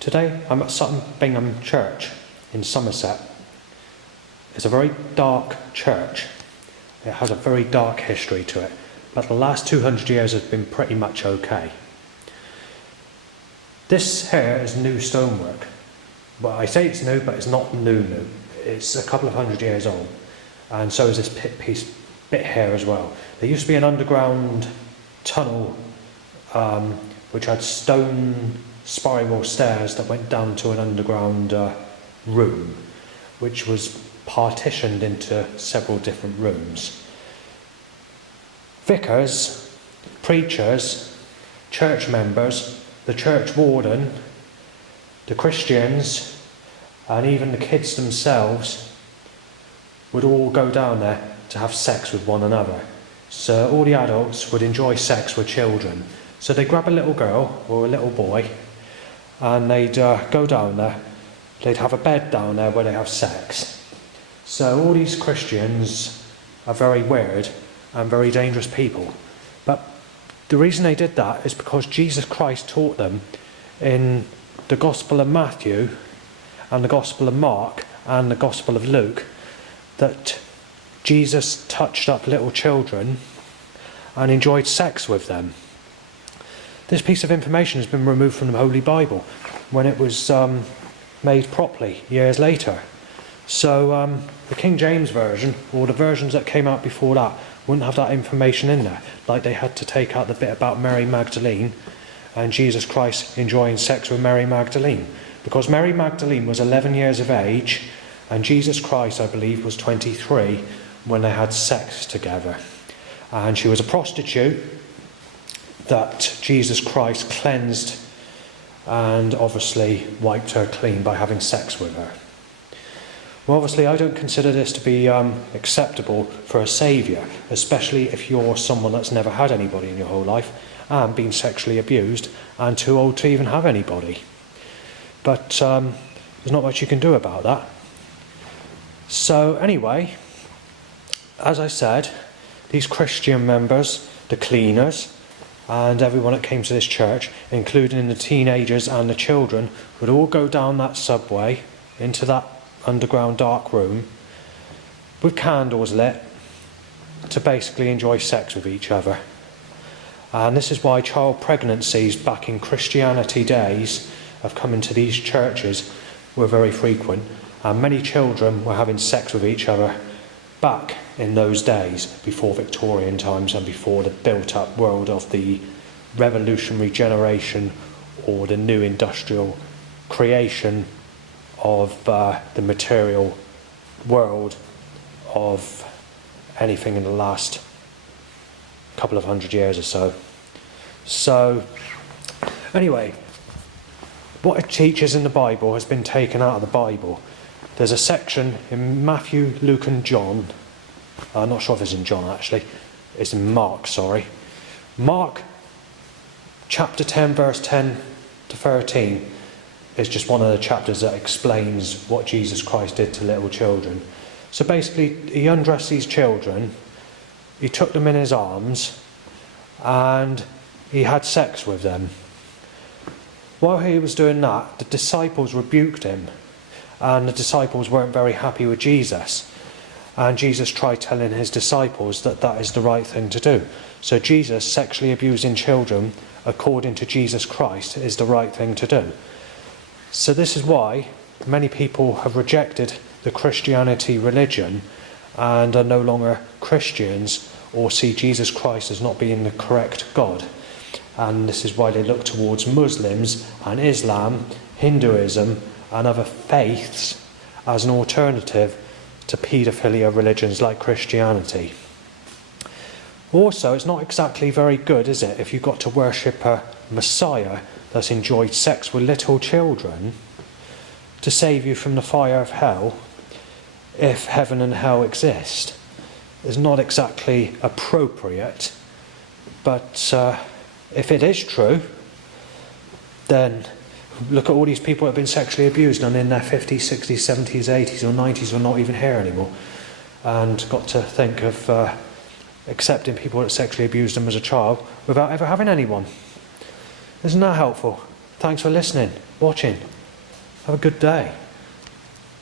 Today I'm at Sutton Bingham Church in Somerset. It's a very dark church. It has a very dark history to it, but the last 200 years has been pretty much okay. This here is new stonework. Well, I say it's new, but it's not new. It's a couple of 100 years old, and so is this bit here as well. There used to be an underground tunnel which had stone spiral stairs that went down to an underground room, which was partitioned into several different rooms. Vicars, preachers, church members, the church warden, the Christians, and even the kids themselves would all go down there to have sex with one another. So all the adults would enjoy sex with children. So they'd grab a little girl or a little boy and they'd go down there. They'd have a bed down there where they have sex. So all these Christians are very weird and very dangerous people. But the reason they did that is because Jesus Christ taught them in the Gospel of Matthew and the Gospel of Mark and the Gospel of Luke that Jesus touched up little children and enjoyed sex with them. This piece of information has been removed from the Holy Bible when it was made properly years later. So the King James Version, or the versions that came out before that, wouldn't have that information in there. Like they had to take out the bit about Mary Magdalene and Jesus Christ enjoying sex with Mary Magdalene. Because Mary Magdalene was 11 years of age and Jesus Christ, I believe, was 23 when they had sex together. And she was a prostitute that Jesus Christ cleansed and obviously wiped her clean by having sex with her. Well, obviously I don't consider this to be acceptable for a saviour, especially if you're someone that's never had anybody in your whole life and been sexually abused and too old to even have anybody. But there's not much you can do about that. So anyway, as I said, these Christian members, the cleaners, and everyone that came to this church, including the teenagers and the children, would all go down that subway into that underground dark room with candles lit to basically enjoy sex with each other. And this is why child pregnancies back in Christianity days of coming to these churches were very frequent, and many children were having sex with each other back in those days before Victorian times and before the built-up world of the revolutionary generation or the new industrial creation of the material world of anything in the last couple of 100 years or so. So anyway, what it teaches in the Bible has been taken out of the Bible. There's a section in Matthew, Luke and John. I'm not sure if it's in John actually. It's in Mark, sorry. Mark chapter 10 verse 10 to 13 is just one of the chapters that explains what Jesus Christ did to little children. So basically he undressed these children, he took them in his arms and he had sex with them. While he was doing that, the disciples rebuked him. And the disciples weren't very happy with Jesus. And Jesus tried telling his disciples that that is the right thing to do. So Jesus sexually abusing children, according to Jesus Christ, is the right thing to do. So this is why many people have rejected the Christianity religion and are no longer Christians or see Jesus Christ as not being the correct God. And this is why they look towards Muslims and Islam, Hinduism and other faiths as an alternative to paedophilia religions like Christianity. Also, it's not exactly very good, is it, if you've got to worship a Messiah that's enjoyed sex with little children to save you from the fire of hell if heaven and hell exist. It's not exactly appropriate, but if it is true, then look at all these people that have been sexually abused and in their 50s, 60s, 70s, 80s or 90s are not even here anymore. And got to think of accepting people that sexually abused them as a child without ever having anyone. Isn't that helpful? Thanks for listening, watching. Have a good day.